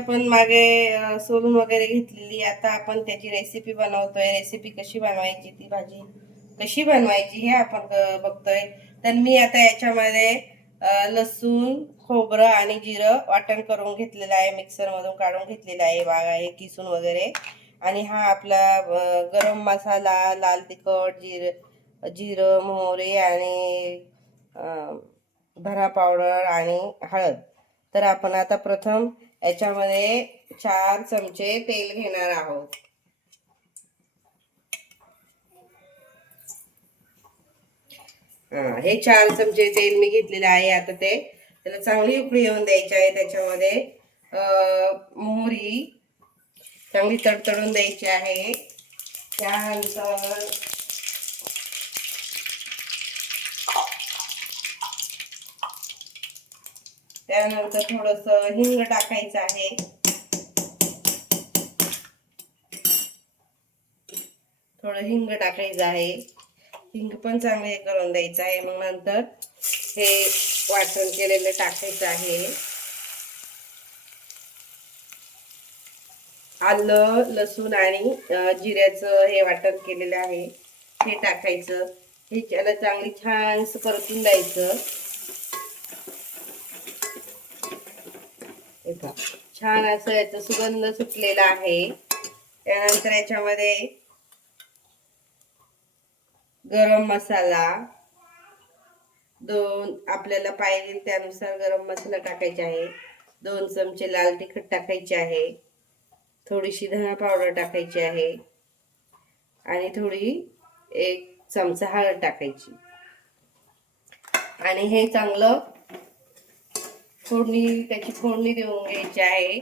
आपण मागे सोलून वगैरे घेतलेली आता आपण त्याची रेसिपी बनवतोय. रेसिपी कशी बनवायची ती भाजी? कशी बनवायची हे आपण बघतोय. तर मी आता याच्यामध्ये लसूण खोबरं आणि जिरं वाटण करून घेतलेलं आहे. मिक्सरमधून काढून घेतलेलं आहे. बागा आहे किसून वगैरे. आणि हा आपला गरम मसाला लाल तिखट जिर जिरं मोहरे आणि धना पावडर आणि हळद. तर आपण आता प्रथम याच्यामध्ये चार चमचे तेल घेणार आहोत. हा, हे चार चमचे तेल मी घेतलेले आहे आता ते. त्याला चांगली उकळी येऊन द्यायची आहे त्याच्यामध्ये. मोहरी चांगली तडतडून द्यायची आहे. त्यानंतर त्यानंतर थोडस हिंग टाकायचं आहे. थोडं हिंग टाकायचं आहे. हिंग पण चांगले हे करून द्यायचं आहे. मग नंतर हे वाटण केलेलं टाकायचं आहे. आलं लसूण आणि जिऱ्याचं हे वाटण केलेलं आहे. हे टाकायचं. हे त्याला चांगली छान परतून द्यायचं. हे पहा. छान असं याचा सुगंध सुटलेला आहे. त्यानंतर याच्यामध्ये गरम मसाला दोन आपल्याला पाहिजे त्यानुसार गरम मसाला टाकायचा आहे. दोन चमचे लाल तिखट टाकायचे आहे. थोडीशी धना पावडर टाकायची आहे. आणि थोडी एक चमचा हळद टाकायची. आणि हे चांगलं फोडणी त्याची फोडणी देऊन घ्यायची आहे.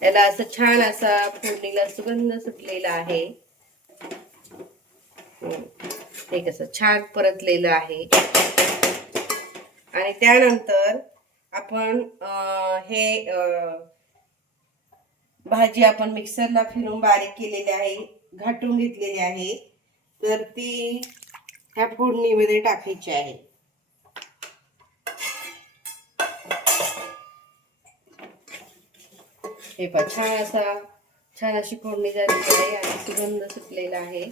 त्याला असं छान असा फोडणीला सुगंध सुटलेला आहे. एक असं कसं छान परतलेलं आहे. आणि त्यानंतर आपण हे भाजी आपण मिक्सरला फिरून बारीक केलेली आहे घाटून घेतलेली आहे. तर ती ह्या फोडणीमध्ये टाकायची आहे. हे पहा छान असा छान अशी फोडणी झालेली आहे आणि सुगंध सुटलेला आहे.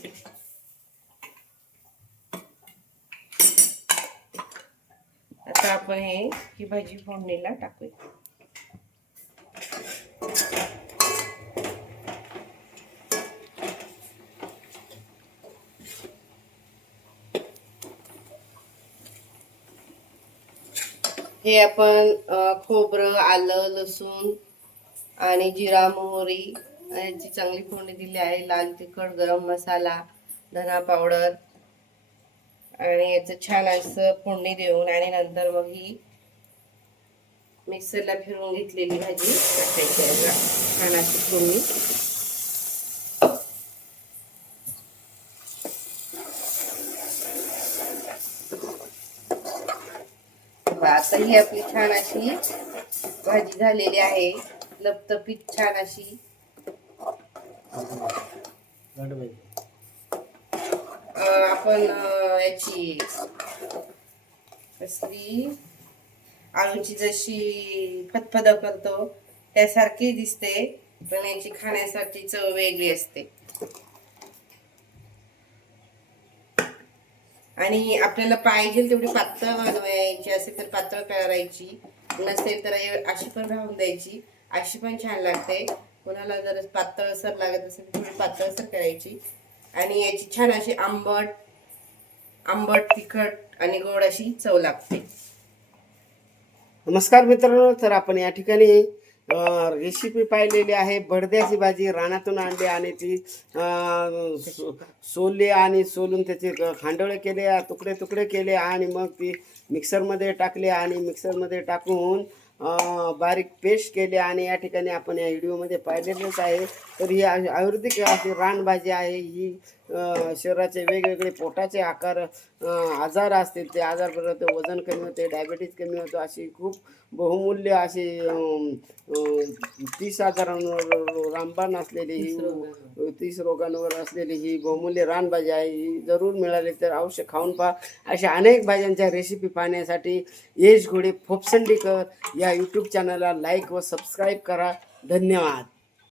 आता आपण हे ही भाजी फोडणीला टाकूया. हे आपण खोबरं आलं लसूण आणि जिरा मोहरी याची चांगली फोडणी दिली आहे. लाल तिखट गरम मसाला धना पावडर आणि याचं छान असं फोडणी देऊन आणि नंतर मग ही मिक्सरला फिरवून घेतलेली भाजी टाकायची आहे छान अशी फोडणी. आता ही आपली छान अशी भाजी झालेली आहे. लपतपीत छान अशी. आपण याची कसली? आळूची जशी फतफद करतो त्यासारखी दिसते पण याची खाण्यासाठी चव वेगळी असते. आणि आपल्याला पाहिजे तेवढी पातळ बनवायची असेल तर पातळ करायची नसेल तर अशी पण राहून द्यायची. अशी पण छान लागते. कोणाला जर पातळसर लागत असेल तर थोडी पातळसर करायची. आणि याची छान अशी आंबट आंबट तिखट आणि गोड अशी चव लागते. नमस्कार मित्रांनो तर आपण या ठिकाणी रेसिपी पाहिलेली आहे. भडद्याची भाजी रानातून आणली आणि ती सोलली आणि सोलून त्याचे खांडोळे केले तुकडे तुकडे केले आणि मग ती मिक्सरमध्ये टाकले आणि मिक्सरमध्ये टाकून बारीक पेस्ट केली आणि या ठिकाणी आपण या व्हिडिओमध्ये पाहिलेलंच आहे. तर ही आयुर्वेदिक अशी रानभाजी आहे. ही शरीराचे वेगवेगळे पोटाचे आकार आजार असतील ते आजार बरं होते वजन कमी होते डायबिटीज कमी होतो अशी खूप बहुमूल्य अशी तीस आजारांवर रामबाण असलेली ही तीस रोगांवर. असलेली ही बहुमूल्य रानभाजी आहे. ही जरूर मिळाली तर अवश्य खाऊन पहा. अशा अनेक भाज्यांच्या रेसिपी पाहण्यासाठी एज घोडे फोपसंडीकर या यूट्यूब चॅनलला लाईक व सबस्क्राईब करा. धन्यवाद.